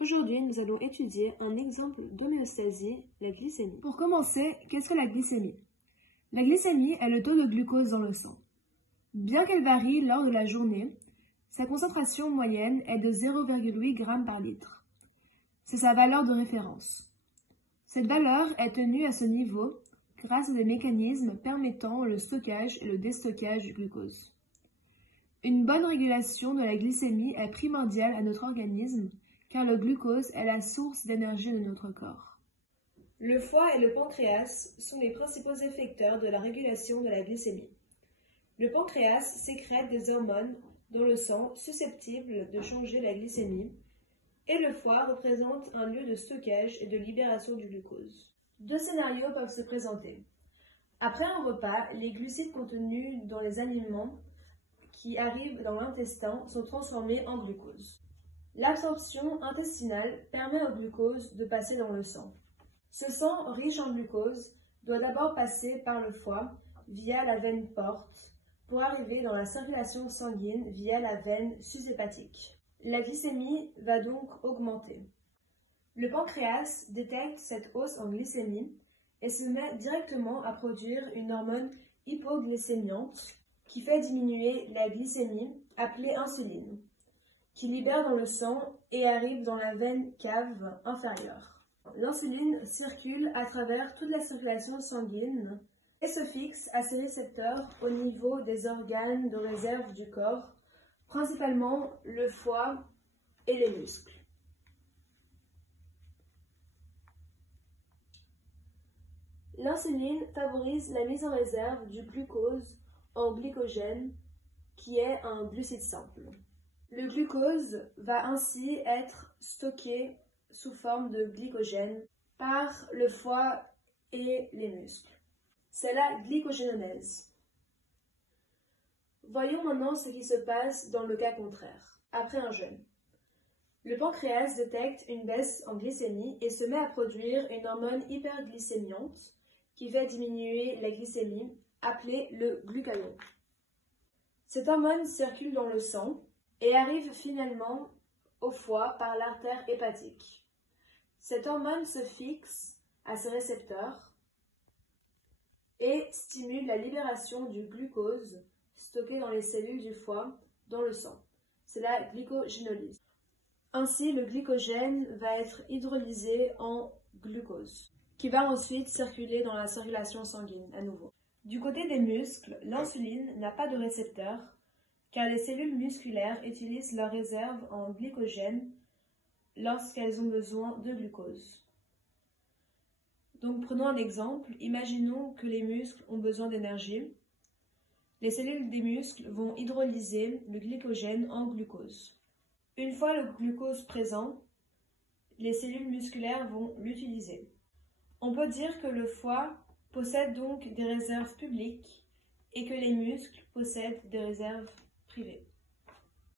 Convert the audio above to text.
Aujourd'hui, nous allons étudier un exemple d'homéostasie, la glycémie. Pour commencer, qu'est-ce que la glycémie? La glycémie est le taux de glucose dans le sang. Bien qu'elle varie lors de la journée, sa concentration moyenne est de 0,8 g par litre. C'est sa valeur de référence. Cette valeur est tenue à ce niveau grâce à des mécanismes permettant le stockage et le déstockage du glucose. Une bonne régulation de la glycémie est primordiale à notre organisme car le glucose est la source d'énergie de notre corps. Le foie et le pancréas sont les principaux effecteurs de la régulation de la glycémie. Le pancréas sécrète des hormones dans le sang susceptibles de changer la glycémie et le foie représente un lieu de stockage et de libération du glucose. Deux scénarios peuvent se présenter. Après un repas, les glucides contenus dans les aliments qui arrivent dans l'intestin sont transformés en glucose. L'absorption intestinale permet au glucose de passer dans le sang. Ce sang riche en glucose doit d'abord passer par le foie via la veine porte pour arriver dans la circulation sanguine via la veine sushépatique. La glycémie va donc augmenter. Le pancréas détecte cette hausse en glycémie et se met directement à produire une hormone hypoglycémiante qui fait diminuer la glycémie appelée insuline, qui libère dans le sang et arrive dans la veine cave inférieure. L'insuline circule à travers toute la circulation sanguine et se fixe à ses récepteurs au niveau des organes de réserve du corps, principalement le foie et les muscles. L'insuline favorise la mise en réserve du glucose en glycogène, qui est un glucide simple. Le glucose va ainsi être stocké sous forme de glycogène par le foie et les muscles. C'est la glycogénèse. Voyons maintenant ce qui se passe dans le cas contraire, après un jeûne. Le pancréas détecte une baisse en glycémie et se met à produire une hormone hyperglycémiante qui fait diminuer la glycémie, appelée le glucagon. Cette hormone circule dans le sang et arrive finalement au foie par l'artère hépatique. Cette hormone se fixe à ses récepteurs et stimule la libération du glucose stocké dans les cellules du foie dans le sang. C'est la glycogénolyse. Ainsi, le glycogène va être hydrolysé en glucose, qui va ensuite circuler dans la circulation sanguine à nouveau. Du côté des muscles, l'insuline n'a pas de récepteur, car les cellules musculaires utilisent leur réserve en glycogène lorsqu'elles ont besoin de glucose. Donc prenons un exemple, imaginons que les muscles ont besoin d'énergie. Les cellules des muscles vont hydrolyser le glycogène en glucose. Une fois le glucose présent, les cellules musculaires vont l'utiliser. On peut dire que le foie possède donc des réserves publiques et que les muscles possèdent des réserves privées.